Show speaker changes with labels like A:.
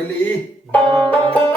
A: 管理。